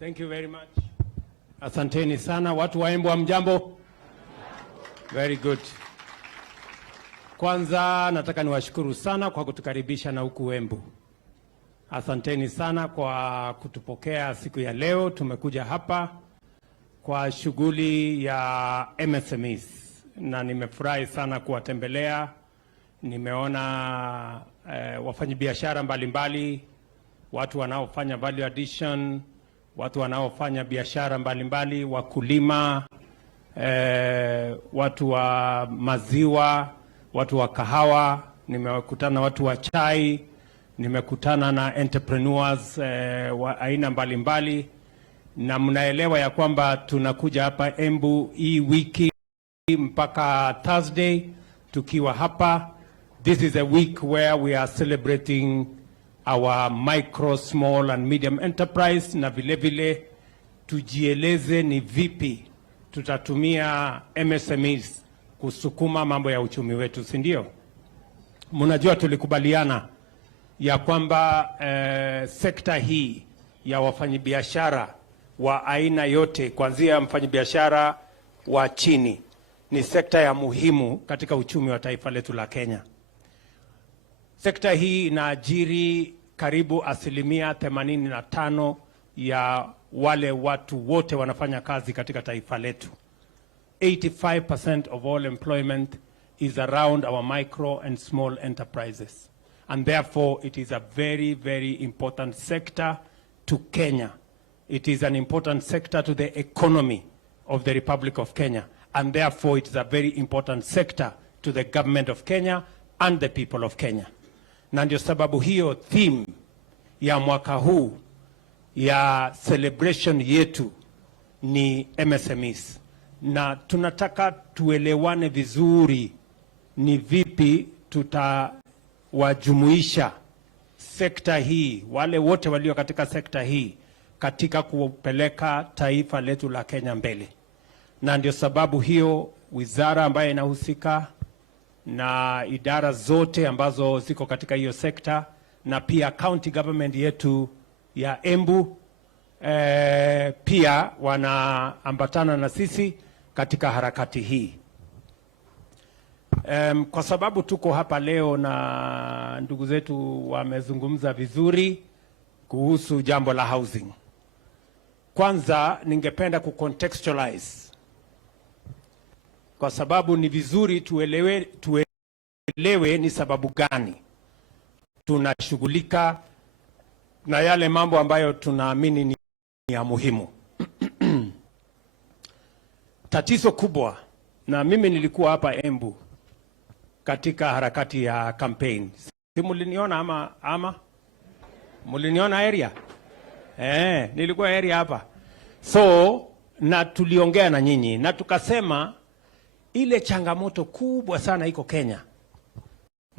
Thank you very much. Asanteni sana watu wa Embu, hamjambo? Very good. Kwanza nataka niwashukuru sana kwa kutukaribisha na huku Embu. Asanteni sana kwa kutupokea siku ya leo. Tumekuja hapa kwa shughuli ya MSMEs na nimefurahi sana kuwatembelea. Nimeona wafanyabiashara mbalimbali, watu wanaofanya value addition, watu wanaofanya biashara mbalimbali, wakulima, watu wa maziwa, watu wa kahawa, nimekutana na watu wa chai, nimekutana na entrepreneurs wa aina mbalimbali, na mnaelewa ya kwamba tunakuja hapa Embu hii wiki mpaka Thursday tukiwa hapa. This is a week where we are celebrating our micro, small and medium enterprise, na vile vile tujieleze ni vipi tutatumia MSMEs kusukuma mambo ya uchumi wetu, si ndio? Mnajua tulikubaliana ya kwamba sekta hii ya wafanyabiashara wa aina yote, kuanzia mfanyabiashara wa chini, ni sekta ya muhimu katika uchumi wa taifa letu la Kenya. Sekta hii inaajiri karibu 85% ya wale watu wote wanafanya kazi katika taifa letu. 85% of all employment is around our micro and small enterprises. And therefore it is a very, very important sector to Kenya. It is an important sector to the economy of the Republic of Kenya. And therefore it is a very important sector to the government of Kenya and the people of Kenya. Na ndio sababu hiyo theme ya mwaka huu ya celebration yetu ni MSMEs. Na tunataka tuelewane vizuri ni vipi tutawajumuisha sekta hii, wale wote walio katika sekta hii, katika kupeleka taifa letu la Kenya mbele. Na ndio sababu hiyo wizara ambayo inahusika na idara zote ambazo ziko katika hiyo sekta, na pia county government yetu ya Embu pia wanaambatana na sisi katika harakati hii. Kwa sababu tuko hapa leo na ndugu zetu wamezungumza vizuri kuhusu jambo la housing. Kwanza ningependa kucontextualize, kwa sababu ni vizuri tuelewe ni sababu gani tunashughulika na yale mambo ambayo tunaamini ni ya muhimu. Tatizo kubwa, na mimi nilikuwa hapa Embu katika harakati ya campaign. Si muliniona ama? Muliniona area? Nilikuwa area hapa. So, na tuliongea na nyinyi na tukasema ile changamoto kubwa sana iko Kenya